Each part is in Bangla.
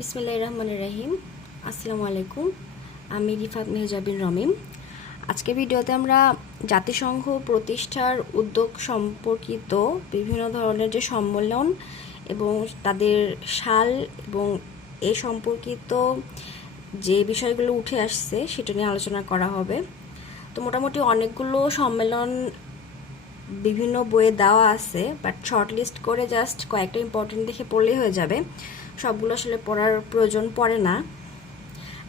বিসমিল্লাহির রহমানির রহিম। আসসালামু আলাইকুম। আমি রিফাত মেহজাবিন রমিম। আজকের ভিডিওতে আমরা জাতিসংঘ প্রতিষ্ঠার উদ্যোগ সম্পর্কিত বিভিন্ন ধরনের যে সম্মেলন এবং তাদের সাল এবং এ সম্পর্কিত যে বিষয়গুলো উঠে আসছে সেটা নিয়ে আলোচনা করা হবে। তো মোটামুটি অনেকগুলো সম্মেলন বিভিন্ন বইয়ে দেওয়া আছে, বাট শর্ট লিস্ট করে জাস্ট কয়েকটা ইম্পর্টেন্ট দেখে পড়লেই হয়ে যাবে। সবগুলো আসলে পড়ার প্রয়োজন পড়ে না,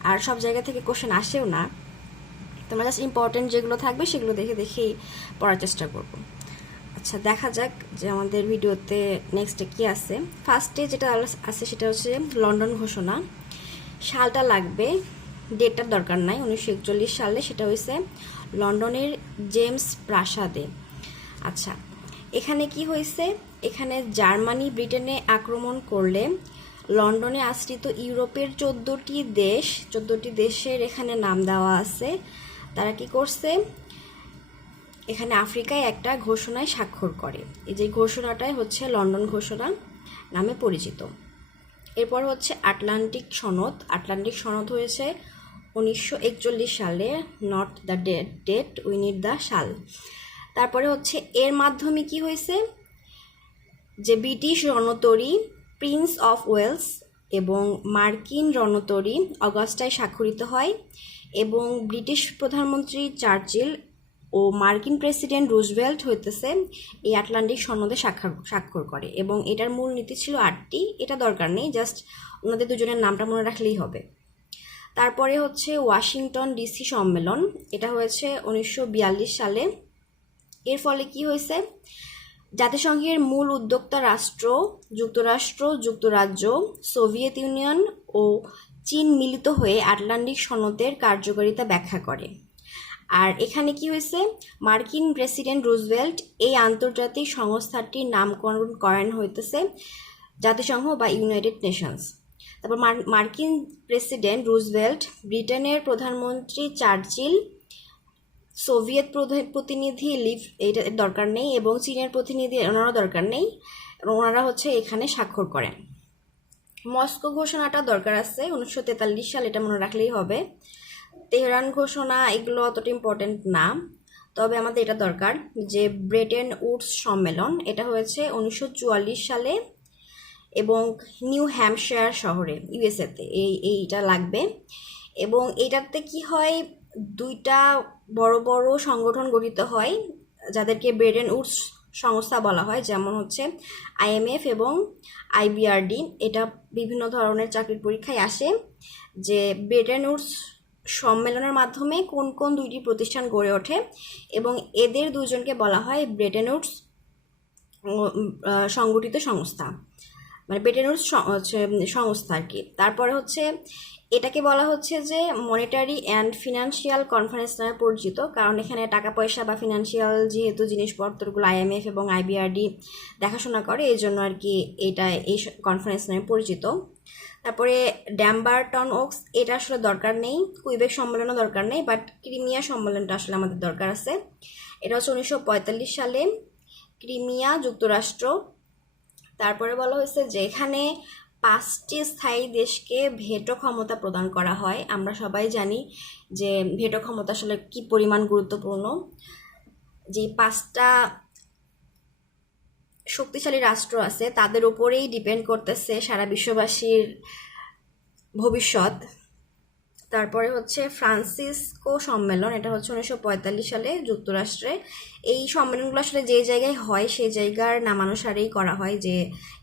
আর সব জায়গা থেকে কোশ্চেন আসেও না। তোমরা জাস্ট ইম্পর্টেন্ট যেগুলো থাকবে সেগুলো দেখেই পড়ার চেষ্টা করব। আচ্ছা, দেখা যাক যে আমাদের ভিডিওতে নেক্সটে কি আছে। ফার্স্টে যেটা আছে সেটা হচ্ছে লন্ডন ঘোষণা। সালটা লাগবে, ডেটটার দরকার নাই। 1941 সালে সেটা হয়েছে লন্ডনের জেমস প্রাসাদে। আচ্ছা, এখানে কি হয়েছে? এখানে জার্মানি ব্রিটেনে আক্রমণ করলে লন্ডনে আশ্রিত ইউরোপের 14টি দেশের এখানে নাম দেওয়া আছে। তারা কি করছে? এখানে আফ্রিকায় একটা ঘোষণায় স্বাক্ষর করে। এই যে ঘোষণাটাই হচ্ছে লন্ডন ঘোষণা নামে পরিচিত। এরপর হচ্ছে আটলান্টিক সনদ। আটলান্টিক সনদ হয়েছে 1941 সালে। Not the date, we need the সাল। তারপরে হচ্ছে এর মাধ্যমে কি হয়েছে, যে ব্রিটিশ রণতরী প্রিন্স অফ ওয়েলস এবং মার্কিন রণতরী অগাস্টায় স্বাক্ষরিত হয়, এবং ব্রিটিশ প্রধানমন্ত্রী চার্চিল ও মার্কিন প্রেসিডেন্ট রুজভেল্ট হইতেছে এই আটলান্টিক সনদে স্বাক্ষর করে। এবং এটার মূল নীতি ছিল 8টি। এটা দরকার নেই, জাস্ট ওনাদের দুজনের নামটা মনে রাখলেই হবে। তারপরে হচ্ছে ওয়াশিংটন ডিসি সম্মেলন। এটা হয়েছে 1942 সালে। এর ফলে কি হয়েছে? জাতিসংঘের মূল উদ্যোক্তা রাষ্ট্র যুক্তরাষ্ট্র, যুক্তরাজ্য, সোভিয়েত ইউনিয়ন ও চীন মিলিত হয়ে আটলান্টিক সনদের কার্যকারিতা ব্যাখ্যা করে। আর এখানে কি হয়েছে? মার্কিন প্রেসিডেন্ট রুজভেল্ট এই আন্তর্জাতিক সংস্থাটির নামকরণ করেন হইতেছে জাতিসংঘ বা ইউনাইটেড নেশনস। তারপর মার্কিন প্রেসিডেন্ট রুজভেল্ট, ব্রিটেনের প্রধানমন্ত্রী চার্চিল, সোভিয়েত প্রতিনিধি লিভ, এইটা দরকার নেই, এবং চীনের প্রতিনিধি ওনারও দরকার নেই, ওনারা হচ্ছে এখানে স্বাক্ষর করেন। মস্কো ঘোষণাটা দরকার আছে 1943 সাল, এটা মনে রাখলেই হবে। তেহরান ঘোষণা এগুলো অতটা ইম্পর্টেন্ট না, তবে আমাদের এটা দরকার যে ব্রেটেন উডস সম্মেলন। এটা হয়েছে 1944 সালে এবং নিউ হ্যাম্পশায়ার শহরে, ইউএসএতে। এইটা লাগবে। এবং এইটাতে কি হয়, দুইটা বড় বড় সংগঠন গঠিত হয় যাদেরকে ব্রেটেন উডস সংস্থা বলা হয়, যেমন হচ্ছে আইএমএফ এবং আইবিআরডি। এটা বিভিন্ন ধরনের চাকরির পরীক্ষায় আসে যে ব্রেটেন উডস সম্মেলনের মাধ্যমে কোন কোন দুইটি প্রতিষ্ঠান গড়ে ওঠে, এবং এদের দুজনকে বলা হয় ব্রেটেন উডস সংগঠিত সংস্থা, মানে ব্রেটেন উডস সংস্থা আর কি। তারপরে হচ্ছে এটাকে বলা হচ্ছে যে মনিটারি অ্যান্ড ফিনান্সিয়াল কনফারেন্স নামে পরিচিত, কারণ এখানে টাকা পয়সা বা ফিনান্সিয়াল যেহেতু জিনিসপত্রগুলো আইএমএফ এবং আইবিআরডি দেখাশোনা করে, এই জন্য আর কি এটা এই কনফারেন্স নামে পরিচিত। তারপরে ড্যামবারটন ওক্স, এটা আসলে দরকার নেই। কুইবেক সম্মেলনও দরকার নেই, বাট ক্রিমিয়া সম্মেলনটা আসলে আমাদের দরকার আছে। এটা হচ্ছে 1945 সালে, ক্রিমিয়া, যুক্তরাষ্ট্র। তারপরে বলা হয়েছে যে এখানে 5টি স্থায়ী দেশকে ভেটো ক্ষমতা প্রদান করা হয়। আমরা সবাই জানি যে ভেটো ক্ষমতা আসলে কি পরিমাণ গুরুত্বপূর্ণ। যে 5টা শক্তিশালী রাষ্ট্র আছে তাদের উপরেই ডিপেন্ড করতেছে সারা বিশ্ববাসীর ভবিষ্যৎ। তারপরে হচ্ছে ফ্রান্সিসকো সম্মেলন। এটা হচ্ছে 1945 সালে যুক্তরাষ্ট্রে। এই সম্মেলনগুলো আসলে যে জায়গায় হয় সেই জায়গার নামানুসারেই করা হয়, যে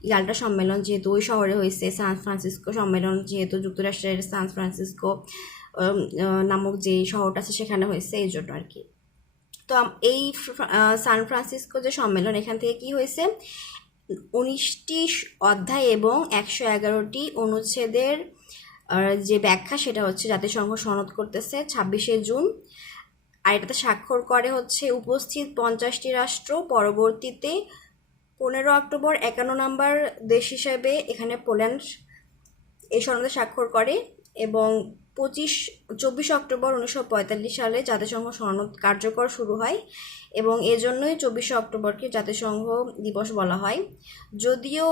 ইয়াল্টা সম্মেলন যেহেতু ওই শহরে হয়েছে, সান ফ্রান্সিসকো সম্মেলন যেহেতু যুক্তরাষ্ট্রের সান ফ্রান্সিসকো নামক যে শহরটা আছে সেখানে হয়েছে, এই জন্য আর কি। তো এই সান ফ্রান্সিসকো যে সম্মেলন, এখান থেকে কি হয়েছে, 19টি অধ্যায় এবং 111টি অনুচ্ছেদের যে ব্যাখ্যা সেটা হচ্ছে জাতিসংঘ সনদ করতেছে 26শে জুন। আর এটাতে স্বাক্ষর করে হচ্ছে উপস্থিত 50টি রাষ্ট্র। পরবর্তীতে 15 অক্টোবর 51 নম্বর দেশ হিসেবে এখানে পোল্যান্ড এই সনদে স্বাক্ষর করে, এবং 24 অক্টোবর 1945 সালে জাতিসংঘ সনদ কার্যকর শুরু হয়, এবং এজন্যই 24 অক্টোবরকে জাতিসংঘ দিবস বলা হয়। যদিও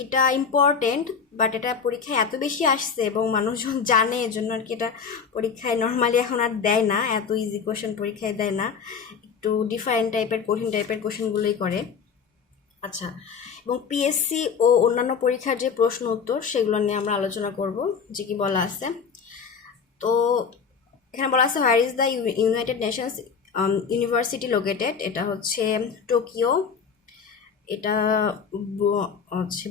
এটা ইম্পর্টেন্ট, বাট এটা পরীক্ষায় এত বেশি আসছে এবং মানুষজন জানে, এজন্য আর কি এটা পরীক্ষায় নর্মালি এখন আর দেয় না, এত ইজি কোশ্চেন পরীক্ষায় দেয় না, একটু ডিফারেন্ট টাইপের কঠিন টাইপের কোশ্চেনগুলোই করে। আচ্ছা, এবং পিএসসি ও অন্যান্য পরীক্ষার যে প্রশ্ন উত্তর সেগুলো নিয়ে আমরা আলোচনা করব, যে কি বলা আছে। তো এখানে বলা আছে where is the United Nations university located, এটা হচ্ছে টোকিও। এটা হচ্ছে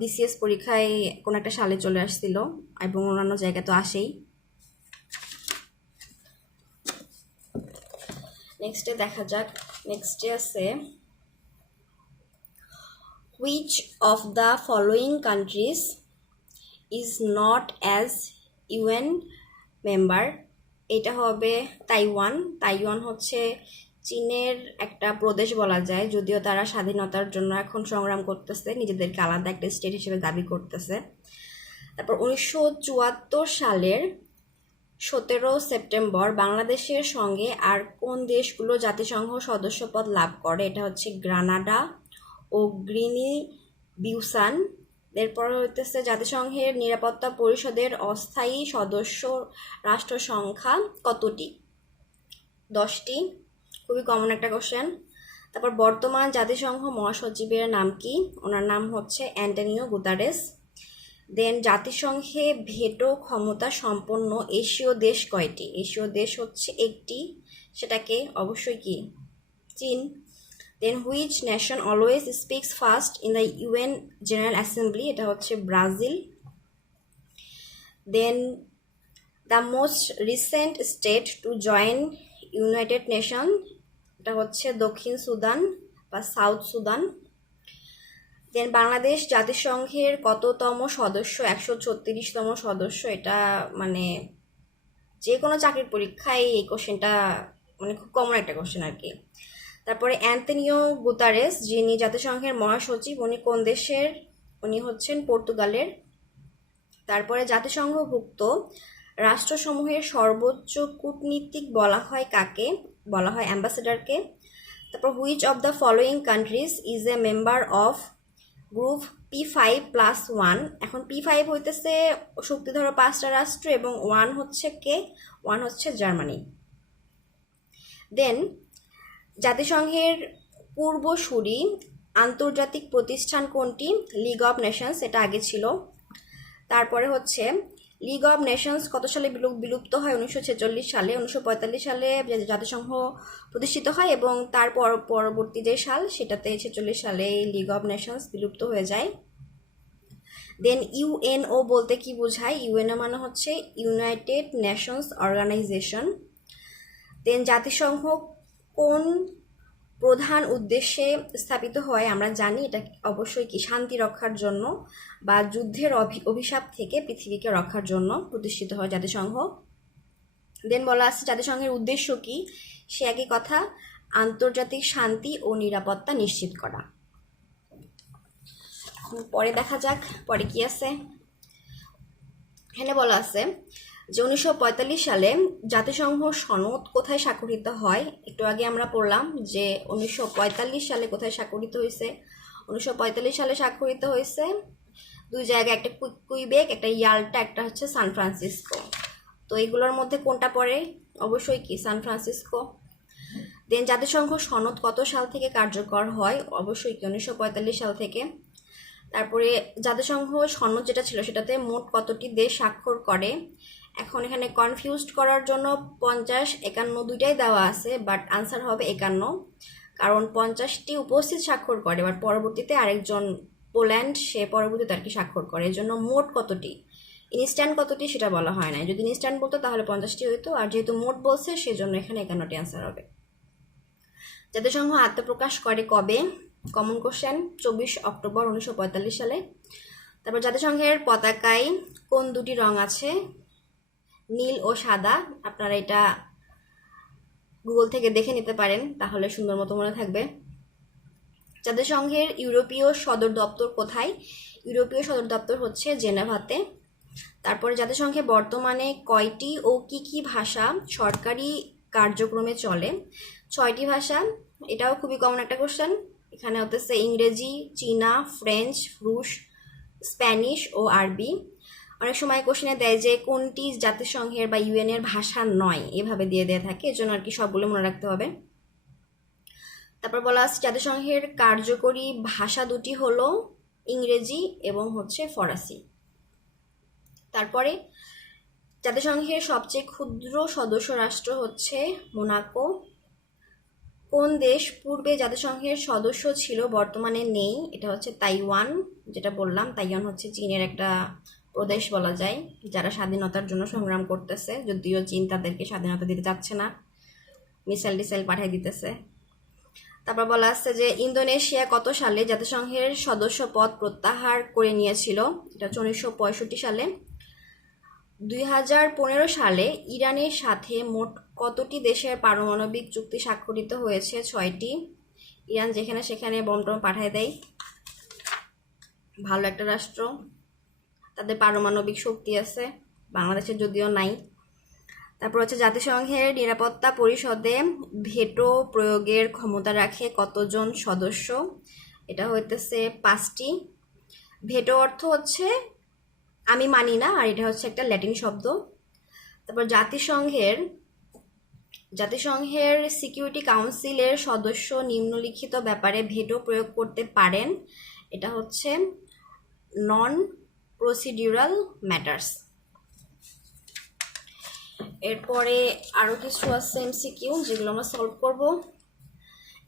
বিসিএস পরীক্ষায় কোনো একটা সালে চলে আসছিল এবং অন্যান্য জায়গায় তো আসেই। নেক্সটে দেখা যাক, নেক্সটে আছে which of the following countries is not as UN member. এটা হবে তাইওয়ান। তাইওয়ান হচ্ছে চীনের একটা প্রদেশ বলা যায়, যদিও তারা স্বাধীনতার জন্য এখন সংগ্রাম করতেছে, নিজেদেরকে আলাদা একটা স্টেট হিসেবে দাবি করতেছে। তারপর 1974 সালের 17 সেপ্টেম্বর বাংলাদেশের সঙ্গে আর কোন দেশগুলো জাতিসংঘ সদস্যপদ লাভ করে? এটা হচ্ছে গ্রানাডা ও গ্রিনি বিউসান। এরপর হইতেছে জাতিসংঘের নিরাপত্তা পরিষদের অস্থায়ী সদস্য রাষ্ট্র সংখ্যা কতটি? 10টি, খুবই কমন একটা কোশ্চেন। তারপর বর্তমান জাতিসংঘ মহাসচিবের নাম কি? ওনার নাম হচ্ছে অ্যান্টনিও গুতারেস। দেন জাতিসংঘে ভেটো ক্ষমতা সম্পন্ন এশীয় দেশ কয়টি? এশীয় দেশ হচ্ছে একটি, সেটাকে অবশ্যই কি? চীন। Then which nation always speaks first in the UN general assembly? এটা হচ্ছে Brazil. Then the most recent state to join United Nation? এটা হচ্ছে দক্ষিণ সুদান বা সাউথ সুদান। দেন বাংলাদেশ জাতিসংঘের কততম সদস্য? 136তম সদস্য। এটা মানে যে কোনো চাকরির পরীক্ষায় এই কোশ্চেনটা মানে খুব কমন একটা কোশ্চেন আর কি। তারপরে অ্যান্টনিও গুতারেস, যিনি জাতিসংঘের মহাসচিব, উনি কোন দেশের? উনি হচ্ছেন পর্তুগালের। তারপরে জাতিসংঘভুক্ত রাষ্ট্রসমূহের সর্বোচ্চ কূটনীতিক বলা হয় কাকে? বলা হয় অ্যাম্বাসেডারকে। তারপর which of the following countries is a member of group P5+1? এখন P5 হইতেছে শক্তিধর 5টা রাষ্ট্র এবং 1 হচ্ছে কে? 1 হচ্ছে জার্মানি। দেন জাতিসংঘের পূর্বসূরি আন্তর্জাতিক প্রতিষ্ঠান কোনটি? লিগ অফ নেশনস, এটা আগে ছিল। তারপরে হচ্ছে লিগ অফ নেশনস কত সালে বিলুপ্ত হয়? 1946 সালে। 1945 সালে জাতিসংঘ প্রতিষ্ঠিত হয় এবং তার পরবর্তী যে সাল সেটাতে 46 সালে লিগ অফ নেশনস বিলুপ্ত হয়ে যায়। দেন ইউএনও বলতে কি বোঝায়? ইউএনও মানে হচ্ছে ইউনাইটেড নেশনস অর্গানাইজেশন। দেন জাতিসংঘ কোন প্রধান উদ্দেশ্যে স্থাপিত হয়? আমরা জানি এটা অবশ্যই কি? শান্তি রক্ষার জন্য বা যুদ্ধের অভিশাপ থেকে পৃথিবীকে রক্ষার জন্য প্রতিষ্ঠিত হয় জাতিসংঘ। দেন বলা আছে জাতিসংঘের উদ্দেশ্য কি? সে একই কথা, আন্তর্জাতিক শান্তি ও নিরাপত্তা নিশ্চিত করা। পরে দেখা যাক পরে কি আছে। এখানে বলা আছে যে 1945 সালে জাতিসংঘ সনদ কোথায় স্বাক্ষরিত হয়? একটু আগে আমরা পড়লাম যে 1945 সালে কোথায় স্বাক্ষরিত হয়েছে। 1945 সালে স্বাক্ষরিত হয়েছে দুই জায়গায়, একটা কুইবেক, একটা ইয়াল্টা, একটা হচ্ছে সান ফ্রান্সিসকো। তো এইগুলোর মধ্যে কোনটা পড়ে? অবশ্যই কি? San Francisco. দেন জাতিসংঘ সনদ কত সাল থেকে কার্যকর হয়? অবশ্যই কি? 1945 সাল থেকে। তারপরে জাতিসংঘ সনদ যেটা ছিল সেটাতে মোট কতটি দেশ স্বাক্ষর করে? এখন এখানে কনফিউজড করার জন্য 50, 51 দুইটাই দেওয়া আছে, বাট আনসার হবে 51, কারণ 50টি উপস্থিত স্বাক্ষর করে, বাট পরবর্তীতে আরেকজন পোল্যান্ড সে পরবর্তীতে আর কি স্বাক্ষর করে, এর জন্য মোট কতটি, ইনস্ট্যান্ট কতটি সেটা বলা হয় না। যদি ইনস্ট্যান্ট বলতো তাহলে 50টি হইতো, আর যেহেতু মোট বলছে সেজন্য এখানে 51টি আনসার হবে। জাতিসংঘ আত্মপ্রকাশ করে কবে? কমন কোশ্চেন, 24 অক্টোবর 1945 সালে। তারপর জাতিসংঘের পতাকায় কোন দুটি রং আছে? নীল ও সাদা। আপনারা এটা গুগল থেকে দেখে নিতে পারেন, তাহলে সুন্দর মতো মনে থাকবে। জাতিসংঘের ইউরোপীয় সদর দপ্তর কোথায়? ইউরোপীয় সদর দপ্তর হচ্ছে জেনেভাতে। তারপরে জাতিসংঘে বর্তমানে কয়টি ও কি কি ভাষা সরকারি কার্যক্রমে চলে? 6টি ভাষা। এটাও খুবই কমন একটা কোশ্চেন। এখানে হতেছে ইংরেজি, চীনা, ফ্রেঞ্চ, রুশ, স্প্যানিশ ও আরবি। অনেক সময় কোশ্চেনে দেয় যে কোনটি জাতিসংঘের বা ইউএন এর ভাষা নয়, এভাবে দিয়ে থাকে, এজন্য আর কি সবগুলো মনে রাখতে হবে। তারপর বলা আছে জাতিসংঘের কার্যকরী ভাষা দুটি হলো ইংরেজি এবং হচ্ছে ফরাসি। তারপরে জাতিসংঘের সবচেয়ে ক্ষুদ্র সদস্য রাষ্ট্র হচ্ছে মোনাকো। কোন দেশ পূর্বে জাতিসংঘের সদস্য ছিল বর্তমানে নেই? এটা হচ্ছে তাইওয়ান। যেটা বললাম, তাইওয়ান হচ্ছে চীনের একটা প্রদেশ বলা যায়, যারা স্বাধীনতার জন্য সংগ্রাম করতেছে, যদিও চীন তাদেরকে স্বাধীনতা দিতে চাচ্ছে না, মিসাইল টিসাইল পাঠিয়ে দিতেছে। তারপর বলা আছে যে ইন্দোনেশিয়া কত সালে জাতিসংঘের সদস্য পদ প্রত্যাহার করে নিয়েছিল? এটা হচ্ছে 1965 সালে। 2015 সালে ইরানের সাথে মোট কতটি দেশের পারমাণবিক চুক্তি স্বাক্ষরিত হয়েছে? 6টি। ইরান যেখানে সেখানে বম টম পাঠায় দেয়, ভালো একটা রাষ্ট্র, তাদের পারমাণবিক শক্তি আছে, বাংলাদেশের যদিও নাই। তারপর হচ্ছে জাতিসংঘের নিরাপত্তা পরিষদে ভেটো প্রয়োগের ক্ষমতা রাখে কতজন সদস্য? এটা হইতেছে 5টি। ভেটো অর্থ হচ্ছে আমি মানি না, আর এটা হচ্ছে একটা ল্যাটিন শব্দ। তারপর জাতিসংঘের সিকিউরিটি কাউন্সিলের সদস্য নিম্নলিখিত ব্যাপারে ভেটো প্রয়োগ করতে পারেন। এটা হচ্ছে নন প্রসিডিউরাল ম্যাটার্স। এরপরে আরও কিছু আছে এমসিকিউ, যেগুলো আমরা সলভ করব।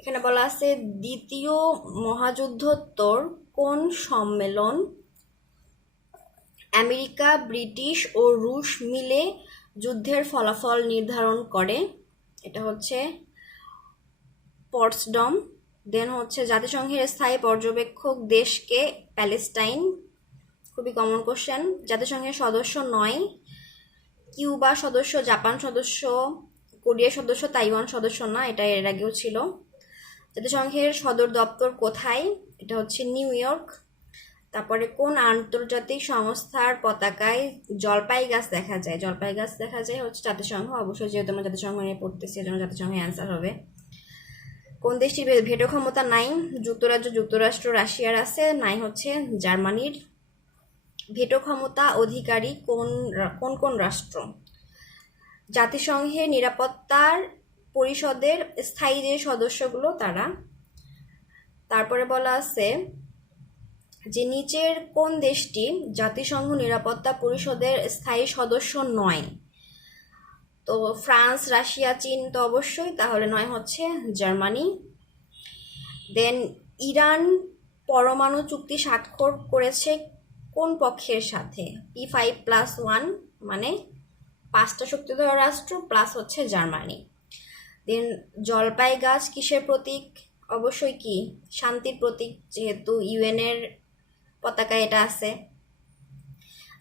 এখানে বলা আছে দ্বিতীয় মহাযুদ্ধোত্তর কোন সম্মেলন আমেরিকা, ব্রিটিশ ও রুশ মিলে যুদ্ধের ফলাফল নির্ধারণ করে? এটা হচ্ছে পটসডম। দেন হচ্ছে জাতিসংঘের স্থায়ী পর্যবেক্ষক দেশকে? প্যালেস্টাইন। খুবই কমন কোশ্চেন। জাতিসংঘের সদস্য নয়? কিউবা সদস্য, জাপান সদস্য, কোরিয়া সদস্য, তাইওয়ান সদস্য না, এটা এর আগেও ছিল। জাতিসংঘের সদর দপ্তর কোথায়? এটা হচ্ছে নিউ ইয়র্ক। তারপরে কোন আন্তর্জাতিক সংস্থার পতাকায় জলপাই গাছ দেখা যায়? জলপাই গাছ দেখা যায় হচ্ছে জাতিসংঘ। অবশ্যই যেহেতু আমরা জাতিসংঘ নিয়ে পড়তেছি, এজন্য জাতিসংঘের অ্যান্সার হবে। কোন দেশটির ভেটো ক্ষমতা নাই? যুক্তরাজ্য, যুক্তরাষ্ট্র, রাশিয়ার আছে, নাই হচ্ছে জার্মানির। ভেটো ক্ষমতা অধিকারী কোন কোন রাষ্ট্র? জাতিসংঘের নিরাপত্তার পরিষদের স্থায়ী যে সদস্যগুলো তারা। তারপরে বলা আছে যে নিচের কোন দেশটি জাতিসংঘ নিরাপত্তা পরিষদের স্থায়ী সদস্য নয়? তো ফ্রান্স, রাশিয়া, চীন তো অবশ্যই, তাহলে নয় হচ্ছে জার্মানি। দেন ইরান পরমাণু চুক্তি স্বাক্ষর করেছে কোন পক্ষের সাথে? P5+1, মানে 5টা শক্তিধর রাষ্ট্র প্লাস হচ্ছে জার্মানি। দেন জলপাই গাছ কিসের প্রতীক? অবশ্যই কি শান্তির প্রতীক, যেহেতু ইউএন এর পতাকায় এটা আছে।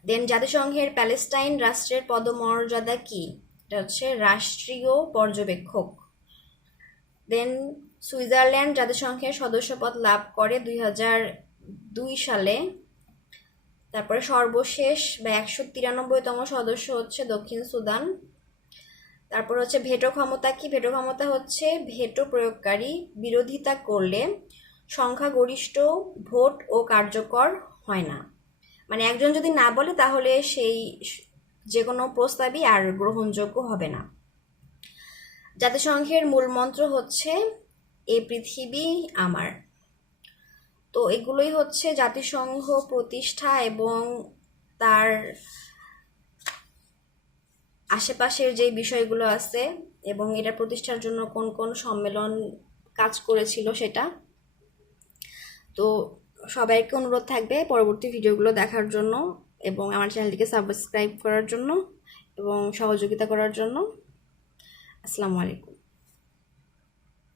দেন জাতিসংঘের প্যালেস্টাইন রাষ্ট্রের পদমর্যাদা কি? এটা হচ্ছে রাষ্ট্রীয় পর্যবেক্ষক। দেন সুইজারল্যান্ড জাতিসংঘের সদস্যপদ লাভ করে 2002 সালে। তারপরে সর্বশেষ বা 193তম সদস্য হচ্ছে দক্ষিণ সুদান। তারপর হচ্ছে ভেটো ক্ষমতা কি? ভেটো ক্ষমতা হচ্ছে ভেটো প্রয়োগকারী বিরোধিতা করলে সংখ্যাগরিষ্ঠ ভোট ও কার্যকর হয় না, মানে একজন যদি না বলে তাহলে সেই যে কোনো প্রস্তাবই আর গ্রহণযোগ্য হবে না। জাতিসংঘের মূল মন্ত্র হচ্ছে এই পৃথিবী আমার। তো এগুলোই হচ্ছে জাতিসংঘ প্রতিষ্ঠা এবং তার আশেপাশের যে বিষয়গুলো আছে এবং এটা প্রতিষ্ঠার জন্য কোন কোন সম্মেলন কাজ করেছিল সেটা। তো সবাইকে অনুরোধ থাকবে পরবর্তী ভিডিওগুলো দেখার জন্য এবং আমার চ্যানেলটিকে সাবস্ক্রাইব করার জন্য এবং সহযোগিতা করার জন্য। আসসালামু আলাইকুম।